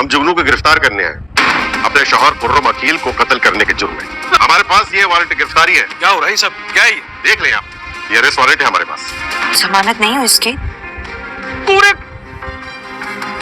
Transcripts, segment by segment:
हम जुगनू को गिरफ्तार करने आए, अपने शौहर खुर्रम अकील को कत्ल करने के जुर्म में। हमारे पास ये वारंट गिरफ्तारी है। क्या हो रहा है सब? क्या है ये? देख लें आप, ये अरेस्ट वारंट है हमारे पास। जमानत नहीं हो इसकी? पूरे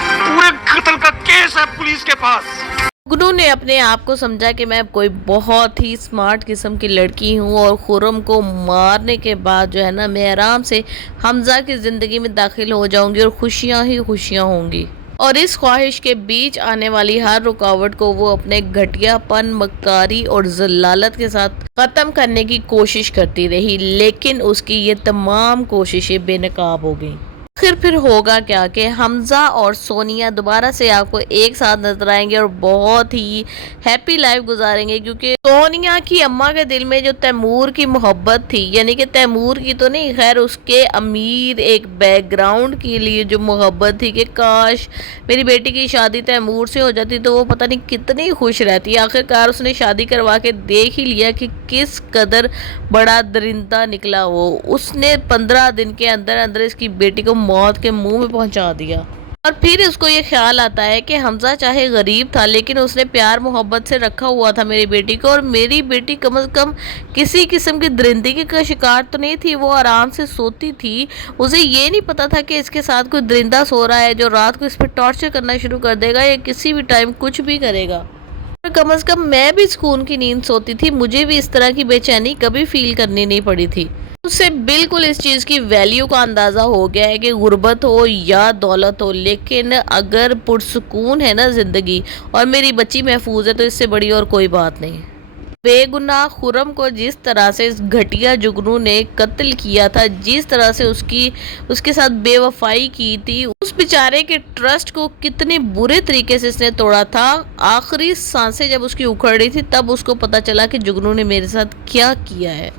पूरे कत्ल का केस है पुलिस के पास। जुगनू ने अपने आप को समझा कि मैं कोई बहुत ही स्मार्ट किस्म की लड़की हूँ और खुर्रम को मारने के बाद जो है ना, मैं आराम से हमजा की ज़िंदगी में दाखिल हो जाऊंगी और खुशियाँ ही खुशियाँ होंगी। और इस ख्वाहिश के बीच आने वाली हर रुकावट को वो अपने घटियापन, मक्कारी और जलालत के साथ ख़त्म करने की कोशिश करती रही, लेकिन उसकी ये तमाम कोशिशें बेनकाब हो गईं। आखिर फिर होगा क्या कि हमजा और सोनिया दोबारा से आपको एक साथ नजर आएंगे और बहुत ही हैप्पी लाइफ गुजारेंगे, क्योंकि सोनिया की अम्मा के दिल में जो तैमूर की मोहब्बत थी, यानी कि तैमूर की तो नहीं, खैर उसके अमीर एक बैकग्राउंड के लिए जो मोहब्बत थी कि काश मेरी बेटी की शादी तैमूर से हो जाती तो वो पता नहीं कितनी खुश रहती। आखिरकार उसने शादी करवा के देख ही लिया कि किस कदर बड़ा दरिंदा निकला वो। उसने 15 दिन के अंदर अंदर इसकी बेटी को मौत के मुंह में पहुंचा दिया। और फिर उसको ये ख्याल आता है कि हमजा चाहे गरीब था लेकिन उसने प्यार मोहब्बत से रखा हुआ था मेरी बेटी को, और मेरी बेटी कम से कम किसी किस्म की दरिंदगी का शिकार तो नहीं थी, वो आराम से सोती थी। उसे ये नहीं पता था कि इसके साथ कोई दरिंदा सो रहा है जो रात को इस पर टॉर्चर करना शुरू कर देगा या किसी भी टाइम कुछ भी करेगा। कम से कम मैं भी सुकून की नींद सोती थी, मुझे भी इस तरह की बेचैनी कभी फील करनी नहीं पड़ी थी। उससे बिल्कुल इस चीज़ की वैल्यू का अंदाज़ा हो गया है कि गुर्बत हो या दौलत हो, लेकिन अगर पुरसुकून है ना ज़िंदगी और मेरी बच्ची महफूज है तो इससे बड़ी और कोई बात नहीं। बेगुनाह खुर्रम को जिस तरह से इस घटिया जुगनू ने कत्ल किया था, जिस तरह से उसके साथ बेवफाई की थी, उस बेचारे के ट्रस्ट को कितने बुरे तरीके से इसने तोड़ा था। आखिरी सांसें जब उसकी उखड़ रही थी तब उसको पता चला कि जुगनू ने मेरे साथ क्या किया है।